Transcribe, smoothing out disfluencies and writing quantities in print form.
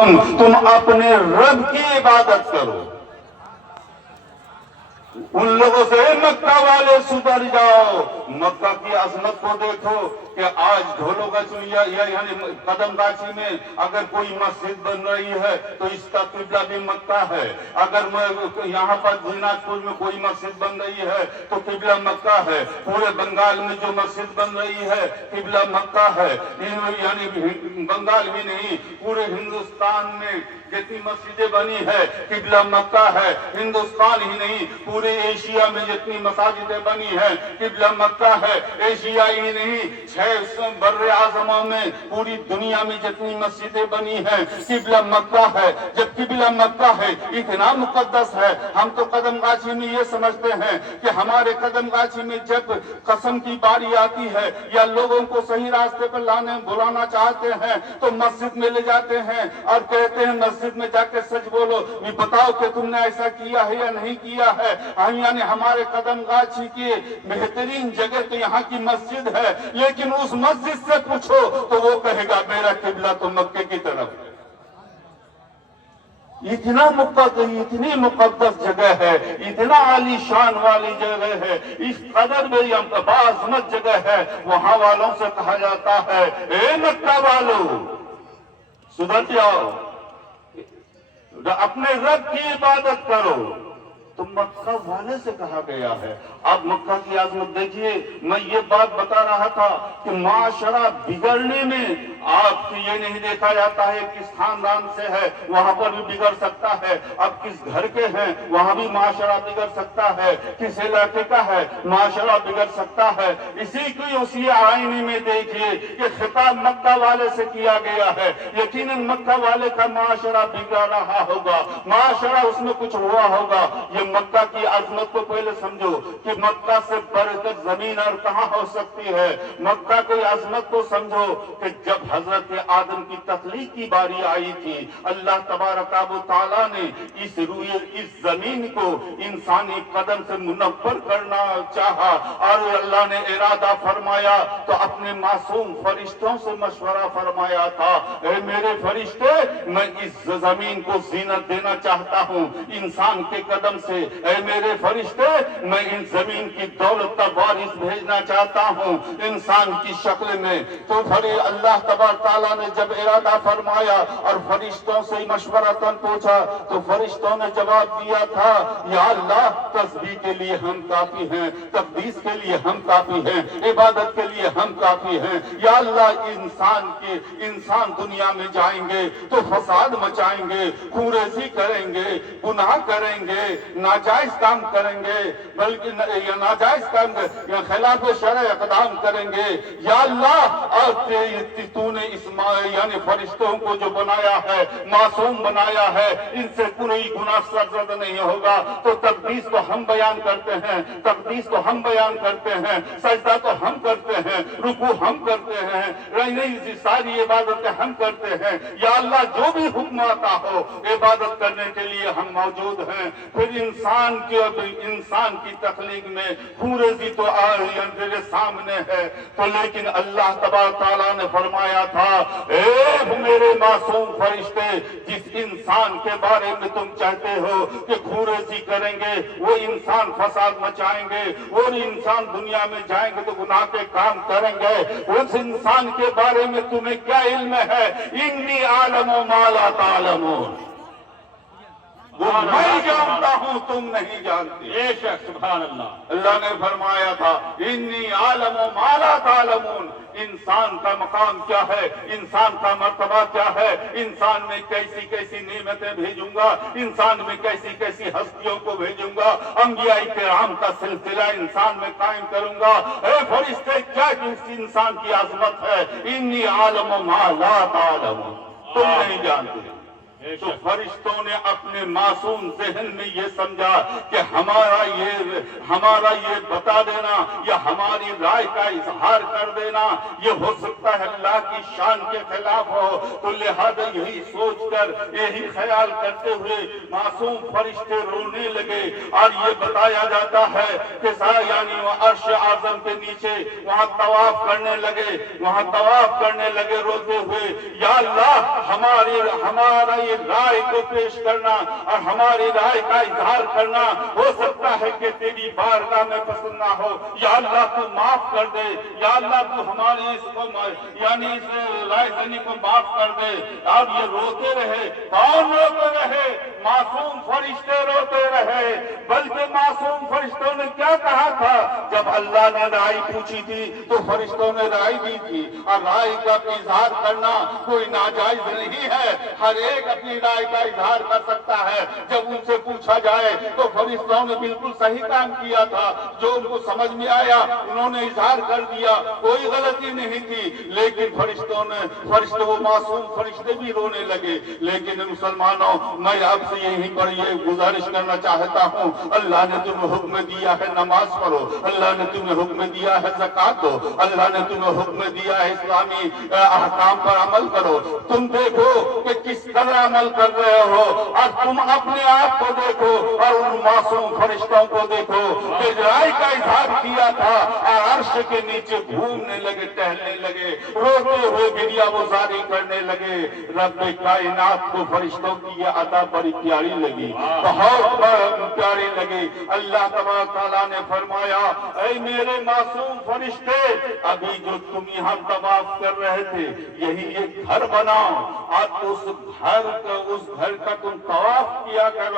तुम अपने रब की इबादत करो। उन लोगों से मक्का वाले सुधर जाओ। मक्का की अजमत को देखो कि आज ढोलोगंज यानी कदम गाछी में अगर कोई मस्जिद बन रही है तो इसका किबला भी मक्का है। अगर यहाँ पर दिनाजपुर में कोई मस्जिद बन रही है तो किबला मक्का है। पूरे बंगाल में जो मस्जिद बन रही है किबला मक्का है। यानी बंगाल ही नहीं, पूरे हिंदुस्तान में जितनी मस्जिदें बनी है किबला मक्का है। हिंदुस्तान ही नहीं, पूरे एशिया में जितनी मसाजिदें बनी है किबला मक्का है। एशिया ही नहीं, 6 बर्रे आज़मों में पूरी दुनिया में जितनी मस्जिदें बनी है किबला मक्का है। जब किबला मक्का है, इतना मुकद्दस है, हम तो कदम गाछी में ये समझते हैं कि हमारे कदम गाछी में जब कसम की बारी आती है या लोगों को सही रास्ते पर बुलाना चाहते हैं तो मस्जिद में ले जाते हैं और कहते हैं मस्जिद में जाके सच बोलो, ये बताओ कि तुमने ऐसा किया है या नहीं किया है। हम यानी हमारे कदम गाछी की बेहतरीन जगह तो यहाँ की मस्जिद है, लेकिन उस मस्जिद से पूछो तो वो कहेगा मेरा किबला तो मक्के की तरफ है। इतना इतनी मुकद्दस जगह है, इतना आलीशान वाली जगह है, इस कदर में बाज़मत जगह है। वहां वालों से कहा जाता है ए मक्का वालों सुधर जाओ, अपने रब की इबादत करो। तो मक्का वाले से कहा गया है। अब मक्का की आजमत देखिए। मैं ये बात बता रहा था कि माशरा बिगड़ने में आपको ये नहीं देखा जाता है किस खानदान से है, वहां पर भी बिगड़ सकता है। अब किस घर के हैं वहां भी माशरा बिगड़ सकता है, किस इलाके का है माशरा बिगड़ सकता है। इसी को उसी आईने में देखिए कि खिताब मक्का वाले से किया गया है। यकीनन मक्का वाले का माशरा बिगड़ रहा होगा, माशरा उसमें कुछ हुआ होगा। ये मक्का की अजमत को पहले समझो कि मक्का से बढ़कर जमीन और कहां हो सकती है। मक्का की अजमत को समझो कि जब हजरत आदम की तख्लीक की बारी आई थी, अल्लाह तबारक व तआला ने इस जमीन को इंसानी कदम से मुनव्वर करना चाहा और अल्लाह ने इरादा फरमाया तो अपने मासूम फरिश्तों से मशवरा फरमाया था, ए मेरे फरिश्ते, मैं इस जमीन को जीनत देना चाहता हूँ इंसान के कदम से। ए मेरे फरिश्ते, मैं इन जमीन की दौलत का बारिश भेजना चाहता हूँ इंसान की शक्ल में। तो फिर अल्लाह तबारक तआला ने जब इरादा फरमाया और फरिश्तों से मशवरतन पूछा तो फरिश्तों ने जवाब दिया था, या अल्लाह, तस्बीह के लिए हम काफी हैं, तकदीस के लिए हम काफी हैं, इबादत के लिए हम काफी हैं। या अल्लाह, इंसान दुनिया में जाएंगे तो फसाद मचाएंगे, खूरेजी करेंगे, गुनाह करेंगे, नाजायज काम करेंगे, बल्कि नाजायज काम या खिलाफ शरअ इक़दाम करेंगे। या अल्लाह, तूने इस यानी फरिश्तों को जो बनाया है, मासूम बनाया है, इनसे कोई गुनाह सरजद नहीं होगा। तो तकदीस को हम बयान करते हैं, तकदीस को हम बयान करते हैं, सजदा तो हम करते हैं, रुकू हम करते हैं, नहीं सारी इबादतें हम करते हैं। या अल्लाह, जो भी हुक्म आता हो इबादत करने के लिए हम मौजूद हैं। फिर इंसान की तख्लीक में खूरेजी तो तेरे सामने है। तो लेकिन अल्लाह तबारक तआला ने फरमाया था, ए मेरे मासूम फरिश्ते, जिस इंसान के बारे में तुम चाहते हो कि खूरेजी करेंगे, वो इंसान फसाद मचाएंगे, वो इंसान दुनिया में जाएंगे तो गुनाह के काम करेंगे, उस इंसान के बारे में तुम्हें क्या इल्म है? इन्नी आलमो मा ला तालमून, मैं जानता हूं तुम नहीं जानते। बेशक, सुभान अल्लाह। अल्लाह ने फरमाया था, इन्नी आलमो मा ला तालमून, इंसान का मकाम क्या है, इंसान का मर्तबा क्या है, इंसान में कैसी कैसी नेमतें भेजूंगा, इंसान में कैसी कैसी हस्तियों को भेजूंगा, अंबियाई किराम का सिलसिला इंसान में कायम करूंगा। ए फरिश्ते, क्या इस इंसान की अजमत है? इन्नी आलमो मा ला तालमून, तुम नहीं जानते। تو فرشتوں نے اپنے معصوم ذہن میں یہ سمجھا کہ ہمارا یہ بتا دینا یا ہماری رائے کا اظہار کر دینا یہ ہو سکتا ہے اللہ کی شان کے خلاف ہو، تو لہذا یہی سوچ کر یہی خیال کرتے ہوئے معصوم فرشتے رونے لگے، اور یہ بتایا جاتا ہے کہ یعنی وہ عرش اعظم کے نیچے وہاں طواف کرنے لگے روتے ہوئے، یا اللہ ہمارا یہ رائے کو پیش کرنا اور ہماری رائے کا اظہار کرنا ہو سکتا ہے کہ تیری بارگاہ میں پسند نہ ہو، یا اللہ تو معاف کر دے، یا اللہ تو ہماری اس رائے دنی کو معاف کر دے۔ اور یہ روتے رہے، کون روتے رہے؟ معصوم فرشتے روتے رہے، بلکہ معصوم فرشتوں نے کیا کہا تھا؟ جب اللہ نے رائے پوچھی تھی تو فرشتوں نے رائے دی تھی، اور رائے کا اظہار کرنا کوئی ناجائز نہیں ہے، ہر ایک اپنی رائے کا اظہار کر سکتا ہے۔ جب ان سے پوچھا جائے تو فرشتوں نے بالکل صحیح کام کیا تھا، جو ان کو سمجھ میں آیا انہوں نے اظہار کر دیا، کوئی غلطی نہیں تھی۔ لیکن فرشتے وہ معصوم فرشتے بھی رونے لگے۔ لیکن مسلمانوں، میں آپ سے یہیں پر یہ گزارش کرنا چاہتا ہوں، اللہ نے تمہیں حکم دیا ہے نماز پڑھو، اللہ نے تمہیں حکم دیا ہے زکات دو، اللہ نے تمہیں حکم دیا ہے اسلامی احکام پر عمل کرو۔ تم دیکھو کہ کس طرح عمل کر رہے ہو، اور تم اپنے آپ کو دیکھو اور ان معصوم فرشتوں کو دیکھو کہ رائے کا اظہار کیا تھا اور عرش کے نیچے گھومنے لگے، ٹہلنے لگے، روتے ہوئے گریہ گزاری کرنے لگے۔ رب کائنات کو فرشتوں کی یہ ادا بڑی پیاری لگی، بہت پیاری لگی۔ اللہ تبارک تعالیٰ نے فرمایا، اے میرے معصوم فرشتے، ابھی جو تم یہاں طواف کر رہے تھے یہی ایک گھر بناؤ، اور اس گھر کا تم طواف کیا کر